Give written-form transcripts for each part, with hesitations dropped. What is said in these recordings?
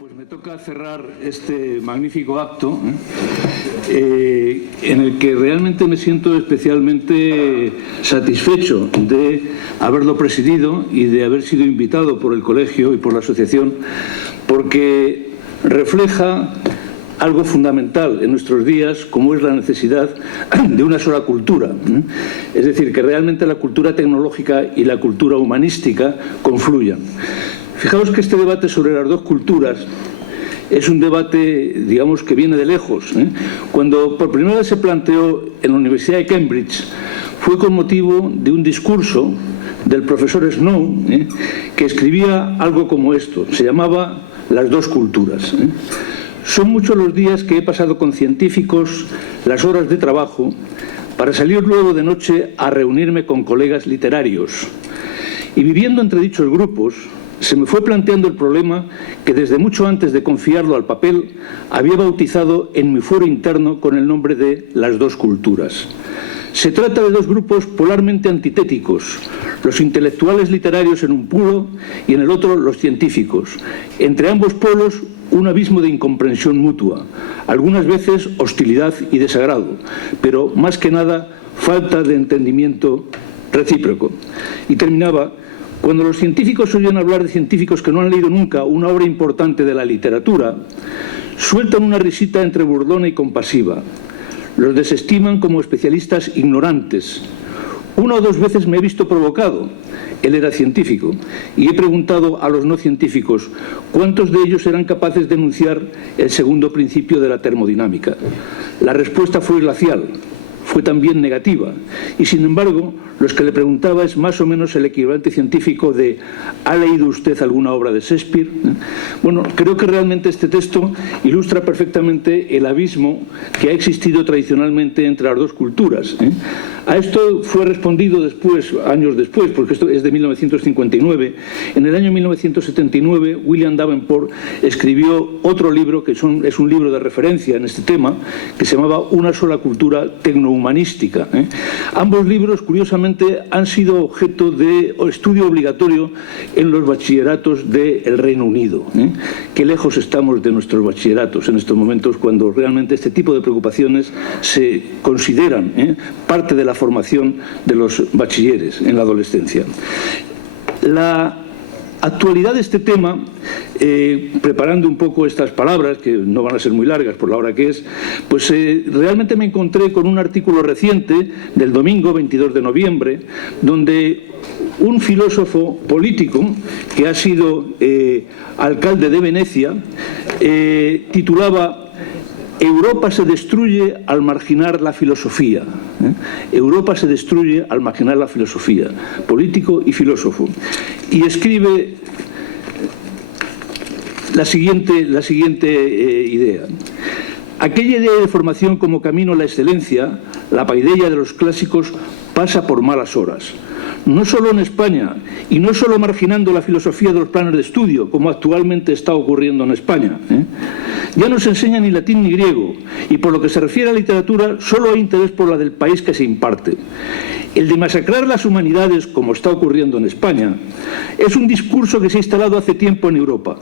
Pues me toca cerrar este magnífico acto en el que realmente me siento especialmente satisfecho de haberlo presidido y de haber sido invitado por el colegio y por la asociación, porque refleja algo fundamental en nuestros días, como es la necesidad de una sola cultura. Es decir, que realmente la cultura tecnológica y la cultura humanística confluyan. Fijaos que este debate sobre las dos culturas es un debate, digamos, que viene de lejos. Cuando por primera vez se planteó en la Universidad de Cambridge, fue con motivo de un discurso del profesor Snow, que escribía algo como esto, se llamaba Las dos culturas. Son muchos los días que he pasado con científicos, las horas de trabajo, para salir luego de noche a reunirme con colegas literarios. Y viviendo entre dichos grupos, se me fue planteando el problema que desde mucho antes de confiarlo al papel había bautizado en mi fuero interno con el nombre de las dos culturas. Se trata de dos grupos polarmente antitéticos, los intelectuales literarios en un polo y en el otro los científicos. Entre ambos polos un abismo de incomprensión mutua, algunas veces hostilidad y desagrado, pero más que nada falta de entendimiento recíproco. Y terminaba: cuando los científicos oyen hablar de científicos que no han leído nunca una obra importante de la literatura, sueltan una risita entre burlona y compasiva. Los desestiman como especialistas ignorantes. Una o dos veces me he visto provocado. Él era científico. Y he preguntado a los no científicos cuántos de ellos eran capaces de enunciar el segundo principio de la termodinámica. La respuesta fue glacial. Fue también negativa, y sin embargo los que le preguntaba es más o menos el equivalente científico de ¿ha leído usted alguna obra de Shakespeare? Bueno, creo que realmente este texto ilustra perfectamente el abismo que ha existido tradicionalmente entre las dos culturas. A esto fue respondido después, años después, porque esto es de 1959. En el año 1979 William Davenport escribió otro libro que es un libro de referencia en este tema, que se llamaba Una sola cultura tecnohumanística. Ambos libros, curiosamente, han sido objeto de estudio obligatorio en los bachilleratos del Reino Unido. Qué lejos estamos de nuestros bachilleratos en estos momentos, cuando realmente este tipo de preocupaciones se consideran parte de la formación de los bachilleres en la adolescencia. La actualidad de este tema, preparando un poco estas palabras, que no van a ser muy largas por la hora que es, pues realmente me encontré con un artículo reciente del domingo 22 de noviembre, donde un filósofo político que ha sido alcalde de Venecia titulaba Europa se destruye al marginar la filosofía. Europa se destruye al marginar la filosofía. Político y filósofo. Y escribe la siguiente idea. Aquella idea de formación como camino a la excelencia, la paideia de los clásicos, pasa por malas horas. No solo en España, y no solo marginando la filosofía de los planes de estudio, como actualmente está ocurriendo en España. Ya no se enseña ni latín ni griego, y por lo que se refiere a literatura, solo hay interés por la del país que se imparte. El de masacrar las humanidades, como está ocurriendo en España, es un discurso que se ha instalado hace tiempo en Europa.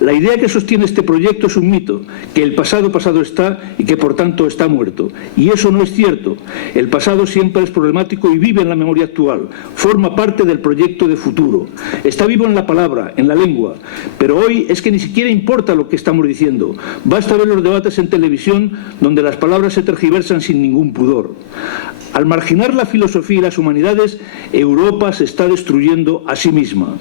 La idea que sostiene este proyecto es un mito, que el pasado está y que por tanto está muerto. Y eso no es cierto. El pasado siempre es problemático y vive en la memoria actual. Forma parte del proyecto de futuro. Está vivo en la palabra, en la lengua. Pero hoy es que ni siquiera importa lo que estamos diciendo. Basta ver los debates en televisión donde las palabras se tergiversan sin ningún pudor. Al marginar la filosofía y las humanidades, Europa se está destruyendo a sí misma.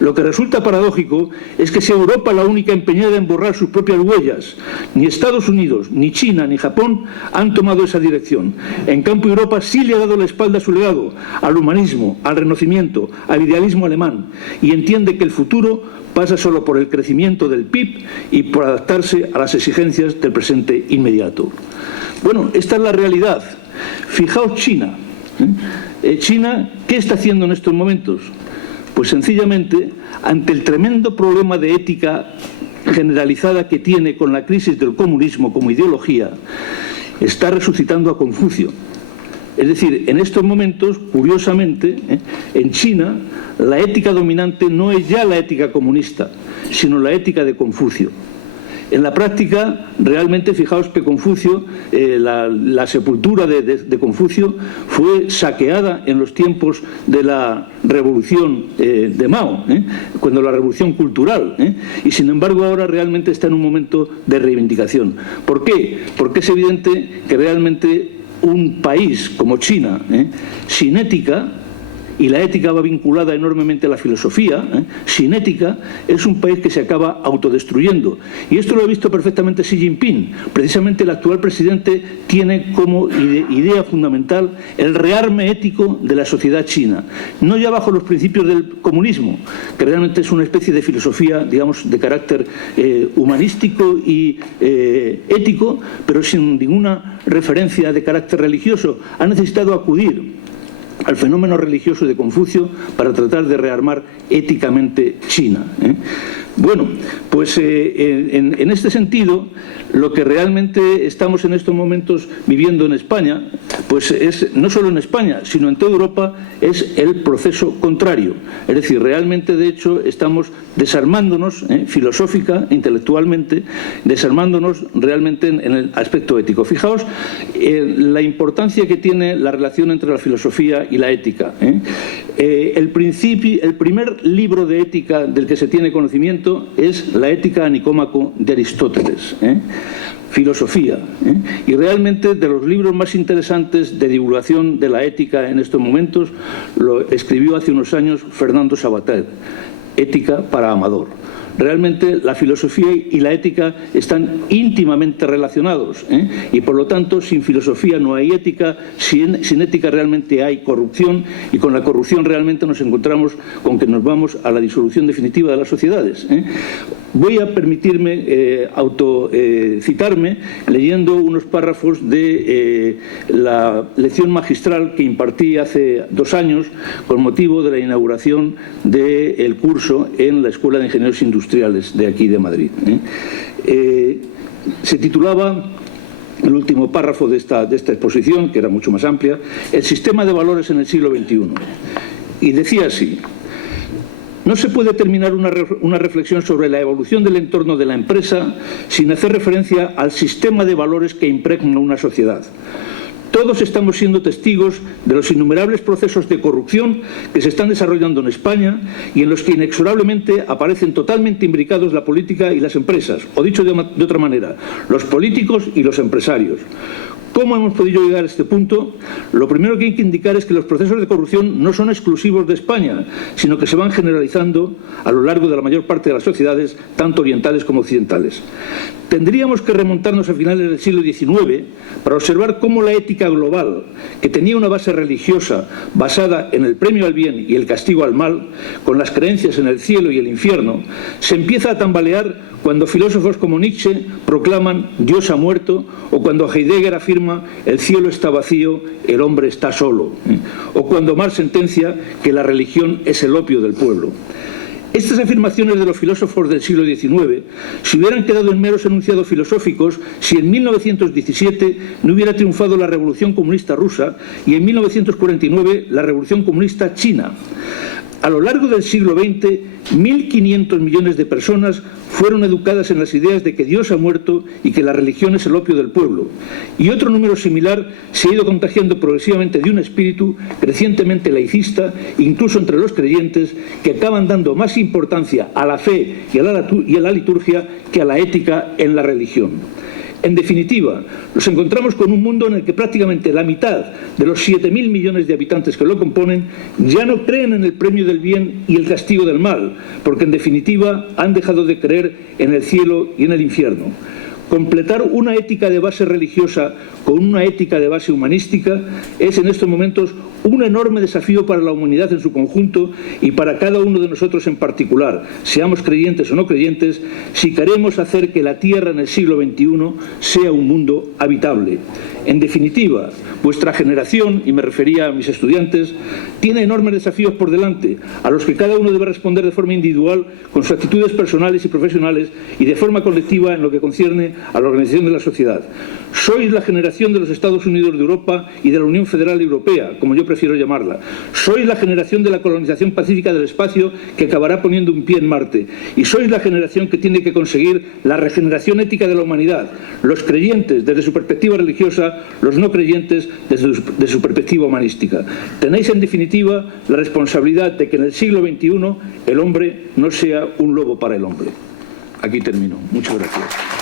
Lo que resulta paradójico es que sea Europa la única empeñada en borrar sus propias huellas. Ni Estados Unidos, ni China, ni Japón han tomado esa dirección. En cambio, Europa sí le ha dado la espalda a su legado, al humanismo, al renacimiento, al idealismo alemán, y entiende que el futuro pasa solo por el crecimiento del PIB y por adaptarse a las exigencias del presente inmediato. Bueno, esta es la realidad. Fijaos China. China, ¿qué está haciendo en estos momentos? Pues sencillamente, ante el tremendo problema de ética generalizada que tiene con la crisis del comunismo como ideología, está resucitando a Confucio. Es decir, en estos momentos, curiosamente, en China, la ética dominante no es ya la ética comunista, sino la ética de Confucio. En la práctica, realmente, fijaos que Confucio, la sepultura de Confucio fue saqueada en los tiempos de la revolución de Mao, cuando la revolución cultural, y sin embargo ahora realmente está en un momento de reivindicación. ¿Por qué? Porque es evidente que realmente un país como China, sin ética, y la ética va vinculada enormemente a la filosofía, sin ética es un país que se acaba autodestruyendo. Y esto lo ha visto perfectamente Xi Jinping. Precisamente el actual presidente tiene como idea fundamental el rearme ético de la sociedad china. No ya bajo los principios del comunismo, que realmente es una especie de filosofía, digamos, de carácter humanístico y ético, pero sin ninguna referencia de carácter religioso. Ha necesitado acudir al fenómeno religioso de Confucio para tratar de rearmar éticamente China. Bueno, pues en este sentido, lo que realmente estamos en estos momentos viviendo en España, pues es, no solo en España, sino en toda Europa, es el proceso contrario. Es decir, realmente, de hecho, estamos desarmándonos filosófica, intelectualmente, desarmándonos realmente en el aspecto ético. Fijaos la importancia que tiene la relación entre la filosofía y la ética. El primer libro de ética del que se tiene conocimiento es la Ética a Nicómaco de Aristóteles, filosofía, y realmente de los libros más interesantes de divulgación de la ética en estos momentos lo escribió hace unos años Fernando Savater, Ética para Amador. Realmente la filosofía y la ética están íntimamente relacionados, y por lo tanto sin filosofía no hay ética, sin ética realmente hay corrupción, y con la corrupción realmente nos encontramos con que nos vamos a la disolución definitiva de las sociedades. Voy a permitirme citarme leyendo unos párrafos de la lección magistral que impartí hace 2 años con motivo de la inauguración del curso en la Escuela de Ingenieros Industriales de aquí de Madrid. Se titulaba, el último párrafo de esta exposición, que era mucho más amplia, El sistema de valores en el siglo XXI. Y decía así: no se puede terminar una reflexión sobre la evolución del entorno de la empresa sin hacer referencia al sistema de valores que impregna una sociedad. Todos estamos siendo testigos de los innumerables procesos de corrupción que se están desarrollando en España y en los que inexorablemente aparecen totalmente imbricados la política y las empresas, o dicho de otra manera, los políticos y los empresarios. ¿Cómo hemos podido llegar a este punto? Lo primero que hay que indicar es que los procesos de corrupción no son exclusivos de España, sino que se van generalizando a lo largo de la mayor parte de las sociedades, tanto orientales como occidentales. Tendríamos que remontarnos a finales del siglo XIX para observar cómo la ética global, que tenía una base religiosa basada en el premio al bien y el castigo al mal, con las creencias en el cielo y el infierno, se empieza a tambalear cuando filósofos como Nietzsche proclaman Dios ha muerto, o cuando Heidegger afirma el cielo está vacío, el hombre está solo, o cuando Marx sentencia que la religión es el opio del pueblo. Estas afirmaciones de los filósofos del siglo XIX se hubieran quedado en meros enunciados filosóficos si en 1917 no hubiera triunfado la Revolución Comunista Rusa y en 1949 la Revolución Comunista China. A lo largo del siglo XX, 1.500 millones de personas fueron educadas en las ideas de que Dios ha muerto y que la religión es el opio del pueblo. Y otro número similar se ha ido contagiando progresivamente de un espíritu crecientemente laicista, incluso entre los creyentes, que acaban dando más importancia a la fe y a la liturgia que a la ética en la religión. En definitiva, nos encontramos con un mundo en el que prácticamente la mitad de los 7.000 millones de habitantes que lo componen ya no creen en el premio del bien y el castigo del mal, porque en definitiva han dejado de creer en el cielo y en el infierno. Completar una ética de base religiosa con una ética de base humanística es en estos momentos un enorme desafío para la humanidad en su conjunto y para cada uno de nosotros en particular, seamos creyentes o no creyentes, si queremos hacer que la Tierra en el siglo XXI sea un mundo habitable. En definitiva, vuestra generación, y me refería a mis estudiantes, tiene enormes desafíos por delante, a los que cada uno debe responder de forma individual con sus actitudes personales y profesionales y de forma colectiva en lo que concierne a la organización de la sociedad. Sois la generación de los Estados Unidos de Europa y de la Unión Federal Europea, como yo prefiero prefiero llamarla. Sois la generación de la colonización pacífica del espacio que acabará poniendo un pie en Marte. Y sois la generación que tiene que conseguir la regeneración ética de la humanidad. Los creyentes desde su perspectiva religiosa, los no creyentes desde su perspectiva humanística. Tenéis en definitiva la responsabilidad de que en el siglo XXI el hombre no sea un lobo para el hombre. Aquí termino. Muchas gracias.